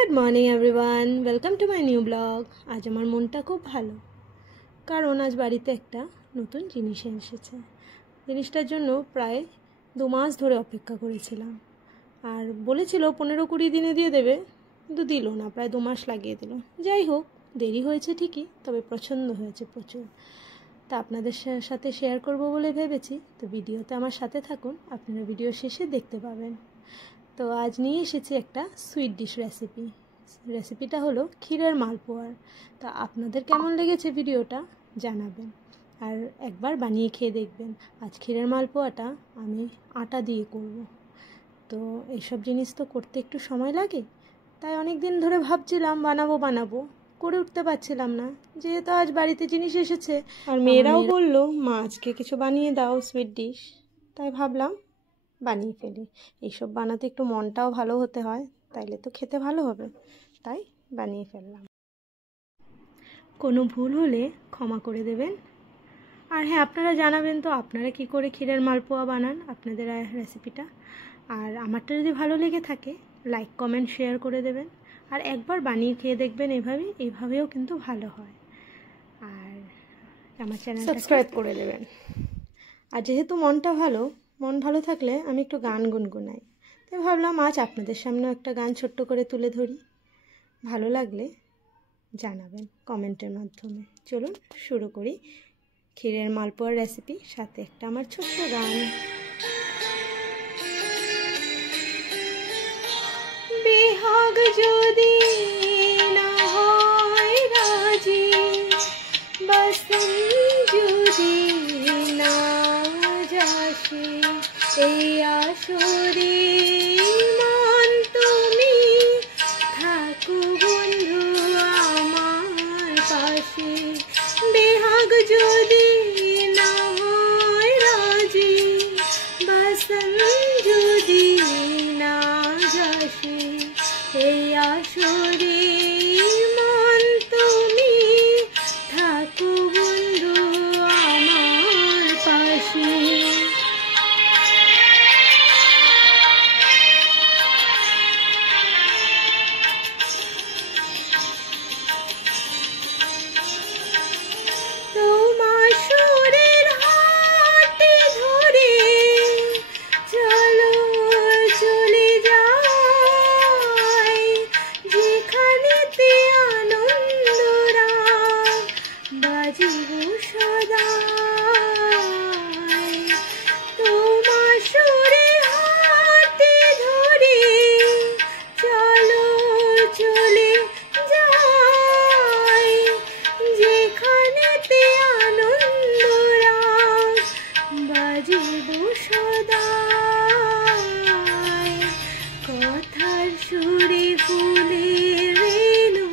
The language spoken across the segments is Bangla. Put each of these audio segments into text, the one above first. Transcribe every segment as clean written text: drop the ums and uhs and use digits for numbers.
Good morning everyone welcome to my new blog. आज আমার মনটা খুব ভালো, কারণ আজ বাড়িতে একটা নতুন জিনিস এসেছে। জিনিসটার জন্য প্রায় 2 মাস ধরে অপেক্ষা করেছিলাম, আর বলেছিল 15-20 দিনে দিয়ে দেবে, কিন্তু দিল না, প্রায় 2 মাস লাগিয়ে দিল। যাই হোক, দেরি হয়েছে ঠিকই, তবে পছন্দ হয়েছে প্রচুর। তা আপনাদের সাথে শেয়ার করব বলে ভেবেছি। তো ভিডিওতে আমার সাথে থাকুন, আপনারা ভিডিও শেষে দেখতে পাবেন। তো আজ নিয়ে এসেছি একটা সুইট ডিশ রেসিপিটা হলো ক্ষীরের মালপোয়ার। তা আপনাদের কেমন লেগেছে ভিডিওটা জানাবেন, আর একবার বানিয়ে খেয়ে দেখবেন। আজ ক্ষীরের মালপোয়াটা আমি আটা দিয়ে করব। তো এইসব জিনিস তো করতে একটু সময় লাগে, তাই অনেক দিন ধরে ভাবছিলাম বানাবো, করে উঠতে পারছিলাম না। যেহেতু আজ বাড়িতে জিনিস এসেছে আর মেয়েরাও বললো মা আজকে কিছু বানিয়ে দাও সুইট ডিশ, তাই ভাবলাম বানিয়ে ফেলি। এইসব বানাতে একটু মনটাও ভালো হতে হয়, তাইলে তো খেতে ভালো হবে, তাই বানিয়ে ফেললাম। কোনো ভুল হলে ক্ষমা করে দেবেন। আর হ্যাঁ, আপনারা জানাবেন তো আপনারা কি করে ক্ষীরের মালপোয়া বানান, আপনাদের রেসিপিটা। আর আমারটা যদি ভালো লেগে থাকে লাইক কমেন্ট শেয়ার করে দেবেন, আর একবার বানিয়ে খেয়ে দেখবেন। এইভাবেও কিন্তু ভালো হয়। আর আমার চ্যানেল সাবস্ক্রাইব করে দেবেন। আর যেহেতু মন ভালো থাকলে আমি একটু গান গুনগুনাই, তাই ভাবলাম আজ আপনাদের সামনেও একটা গান ছোট্ট করে তুলে ধরি। ভালো লাগলে জানাবেন কমেন্টের মাধ্যমে। চলুন শুরু করি ক্ষীরের মালপোয়ার রেসিপি, সাথে একটা আমার ছোট্ট গান। বিহাগ যদি না হয় রাজি, বসন যদি না যাসে, এই আসরে মন তুমি থাকো বন্ধু আমার পাশে। বিহাগ যদি না হয় রাজি, বসন যদি না যাসে, এই আসরে মন তুমি থাকো বন্ধু আমার পাশে। তোমার সুরের হাতে ধরে চলো চলে যাই, যেখানেতে আনন্দরা বাজিব সদাই। তোমার সুরের হাতে ধরে চলো চলে যাই, যেখানেতে আনন্দরা বাজিব সদাই। কথার সুরে ফুলের রেণু,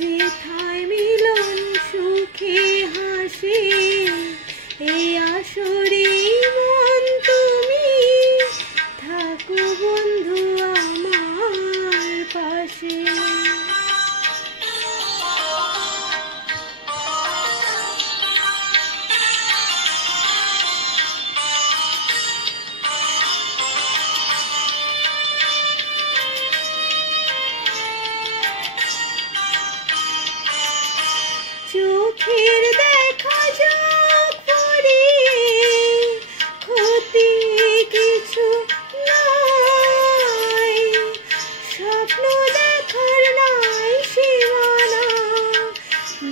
যেথায় মিলন সুখে হাসে, এই আসরে মন তুমি থাকো বন্ধু আমার পাশে। চোখের দেখা যাক পরে, ক্ষতি কিছু নাই, স্বপ্ন দেখার নাই সীমানা,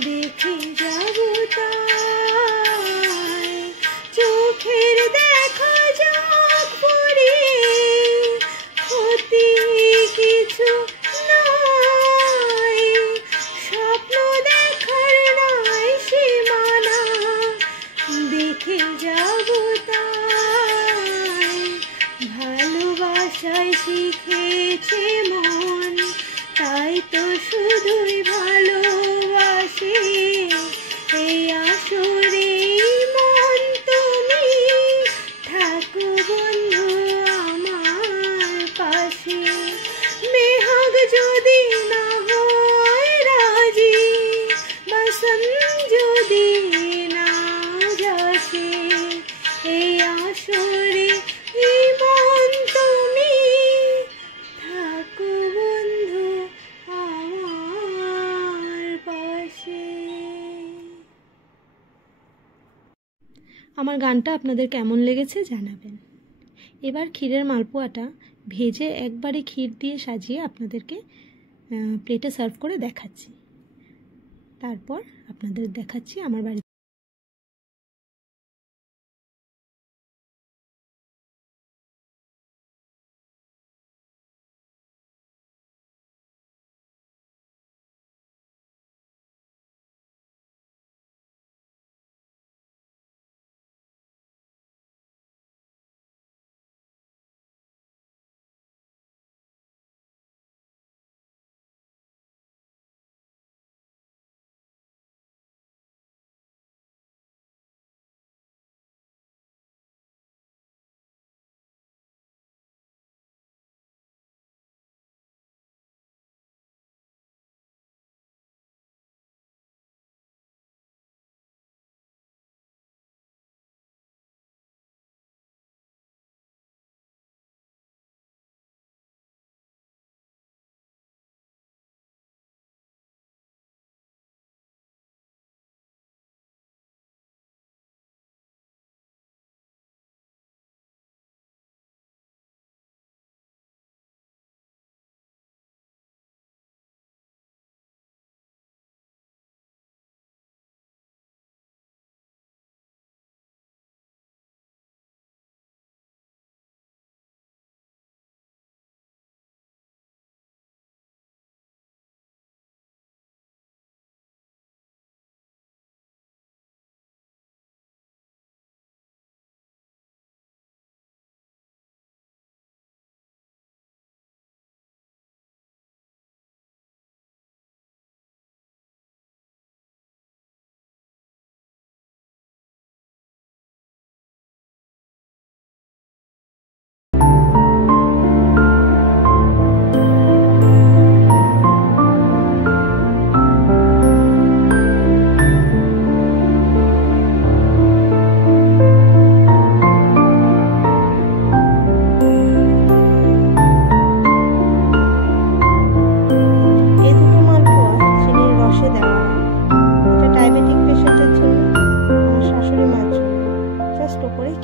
দেখে যাব তাই। চোখের দেখা যাক পরে, ক্ষতি কিছু নাই, স্বপ্ন দেখার নাই সীমানা, দেখে যাব তাই। ভালোবাসায় শিখেছে মন, তাই তো শুধুই ভালোবাসে, এই আসরে মন তুমি থাকো বন্ধু আমার পাশে। মেহাগ যদি না হয় রাজি, বসন যদি না যাসে, এই আসরে মন তুমি থাকো বন্ধু আমার গানটা আপনাদের কেমন লেগেছে জানাবেন। এবার ক্ষীরের মালপোয়াটা ভেজে একবারে ক্ষীর দিয়ে সাজিয়ে আপনাদেরকে প্লেটে সার্ভ করে দেখাচ্ছি। তারপর আপনাদের দেখাচ্ছি আমার বাড়িতে।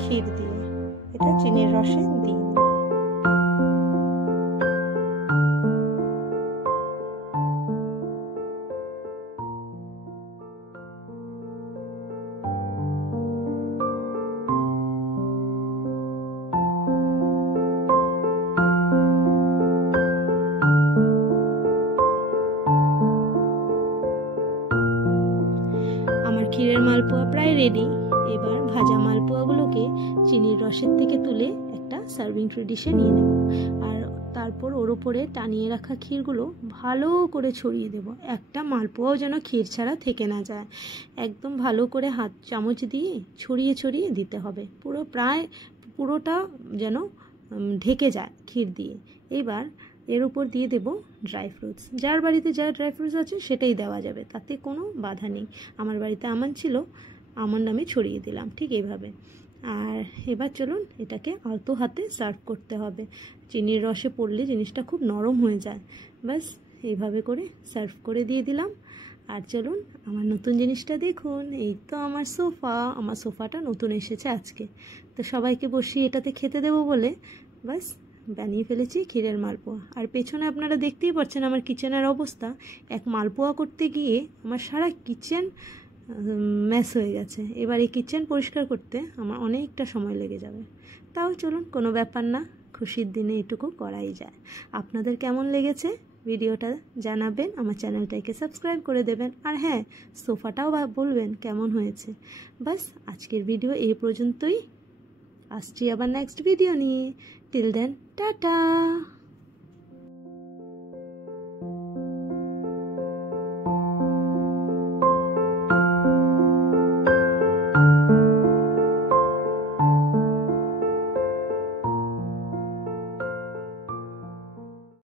ক্ষীর দিয়ে এটা চিনির রসে দিই। আমার ক্ষীরের মালপোয়া প্রায় রেডি। এবার ভাজা মালপোয়াগুলোকে চিনির রসের থেকে তুলে একটা সার্ভিং ট্রে ডিশে নিয়ে নেব, আর তারপর ওর ওপরে টানিয়ে রাখা ক্ষীরগুলো ভালো করে ছড়িয়ে দেব। একটা মালপোয়াও যেন ক্ষীর ছাড়া থেকে না যায়, একদম ভালো করে হাত চামচ দিয়ে ছড়িয়ে ছড়িয়ে দিতে হবে, পুরোটা যেন ঢেকে যায় ক্ষীর দিয়ে। এবার এর উপর দিয়ে দেব ড্রাই ফ্রুটস। যার বাড়িতে যা ড্রাই ফ্রুটস আছে সেটাই দেওয়া যাবে, তাতে কোনো বাধা নেই। আমার বাড়িতে আমন্ড ছিল, আমন্ড আমি ছড়িয়ে দিলাম ঠিক এইভাবে। আর এবার চলুন এটাকে আলতো হাতে সার্ভ করতে হবে। চিনির রসে পড়লে জিনিসটা খুব নরম হয়ে যায়। ব্যাস এইভাবে করে সার্ভ করে দিয়ে দিলাম। আর চলুন আমার নতুন জিনিসটা দেখুন। এই তো আমার সোফা। আমার সোফাটা নতুন এসেছে আজকে, তো সবাইকে বসিয়ে এটাতে খেতে দেবো বলে ব্যাস বানিয়ে ফেলেছি ক্ষীরের মালপোয়া। আর পেছনে আপনারা দেখতেই পাচ্ছেন আমার কিচেনের অবস্থা। এক মালপোয়া করতে গিয়ে আমার সারা কিচেন ম্যাস হয়ে গেছে। এবার এই কিচেন পরিষ্কার করতে আমার অনেকটা সময় লেগে যাবে। তাও চলুন, কোনো ব্যাপার না, খুশির দিনে এটুকু করাই যায়। আপনাদের কেমন লেগেছে ভিডিওটা জানাবেন, আমার চ্যানেলটাকে সাবস্ক্রাইব করে দেবেন। আর হ্যাঁ, সোফাটাও বলবেন কেমন হয়েছে। বাস আজকের ভিডিও এই পর্যন্তই। আসছি আবার নেক্সট ভিডিও নিয়ে। Till then tata.